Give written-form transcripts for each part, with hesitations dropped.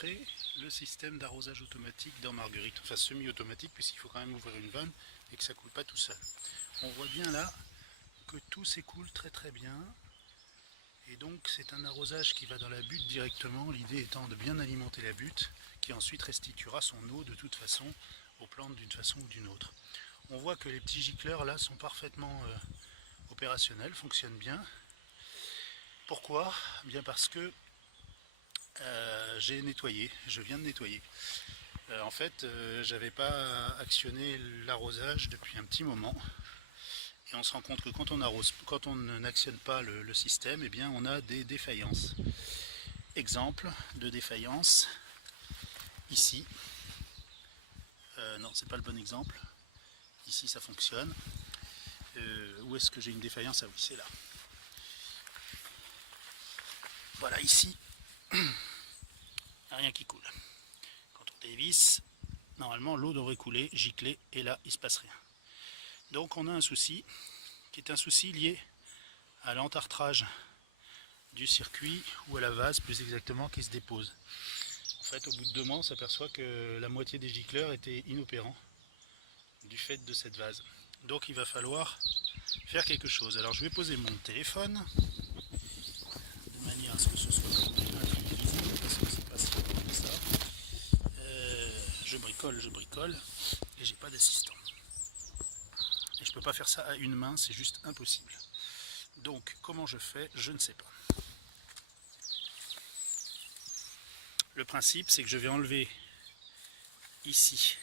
montrer le système d'arrosage automatique dans Marguerite, enfin semi-automatique puisqu'il faut quand même ouvrir une vanne et que ça ne coule pas tout seul. On voit bien là que tout s'écoule très bien et donc c'est un arrosage qui va dans la butte directement, l'idée étant de bien alimenter la butte qui ensuite restituera son eau de toute façon aux plantes d'une façon ou d'une autre. On voit que les petits gicleurs là sont parfaitement opérationnels, fonctionnent bien. Pourquoi? Bien parce que j'ai nettoyé, je viens de nettoyer. En fait, j'avais pas actionné l'arrosage depuis un petit moment. Et on se rend compte que quand on n'actionne pas le système, eh bien on a des défaillances. Exemple de défaillance, ici. Non, c'est pas le bon exemple. Ici ça fonctionne. Où est-ce que j'ai une défaillance? Ah oui, c'est là. Voilà, ici, il n'y a rien qui coule. Quand on dévisse, normalement l'eau devrait couler, gicler, et là il ne se passe rien. Donc on a un souci, qui est un souci lié à l'entartrage du circuit, ou à la vase plus exactement, qui se dépose. En fait, au bout de 2 mois, on s'aperçoit que la moitié des gicleurs étaient inopérants du fait de cette vase. Donc il va falloir faire quelque chose. Alors je vais poser mon téléphone, de manière à ce que ce soit un peu plus visible, parce que c'est pas si simple que ça. Je bricole, et j'ai pas d'assistant. Et je peux pas faire ça à une main, c'est juste impossible. Donc comment je fais, je ne sais pas. Le principe, c'est que je vais enlever ici,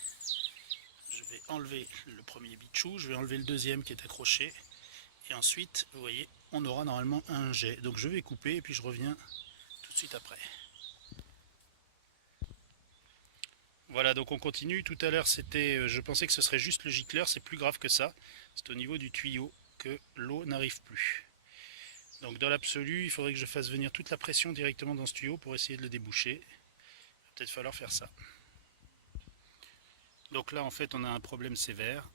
je vais enlever le premier bitchou, je vais enlever le deuxième qui est accroché, et ensuite, vous voyez, on aura normalement un jet. Donc je vais couper et puis je reviens tout de suite après. Voilà, donc on continue. Tout à l'heure, je pensais que ce serait juste le gicleur, c'est plus grave que ça. C'est au niveau du tuyau que l'eau n'arrive plus. Donc dans l'absolu, il faudrait que je fasse venir toute la pression directement dans ce tuyau pour essayer de le déboucher. Il va peut-être falloir faire ça. Donc là, en fait, on a un problème sévère.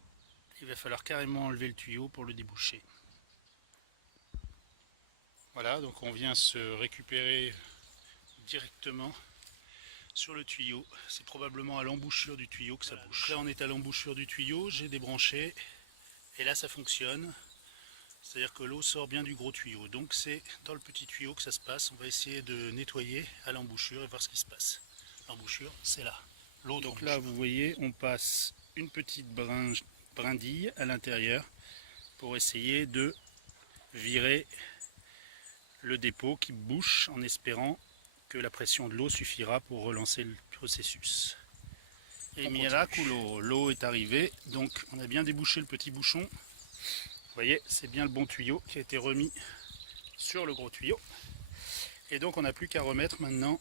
Il va falloir carrément enlever le tuyau pour le déboucher. Voilà, donc on vient se récupérer directement sur le tuyau. C'est probablement à l'embouchure du tuyau que ça bouche. Là, on est à l'embouchure du tuyau, j'ai débranché, et là, ça fonctionne. C'est-à-dire que l'eau sort bien du gros tuyau. Donc c'est dans le petit tuyau que ça se passe. On va essayer de nettoyer à l'embouchure et voir ce qui se passe. L'embouchure, c'est là. L'eau. Donc là, vous voyez, on passe une petite brindille à l'intérieur pour essayer de virer le dépôt qui bouche en espérant que la pression de l'eau suffira pour relancer le processus. Et miraculo, l'eau est arrivée, donc on a bien débouché le petit bouchon. Vous voyez, c'est bien le bon tuyau qui a été remis sur le gros tuyau. Et donc on n'a plus qu'à remettre maintenant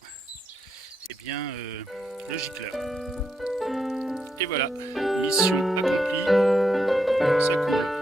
le gicleur. Et voilà, mission accomplie, ça coule.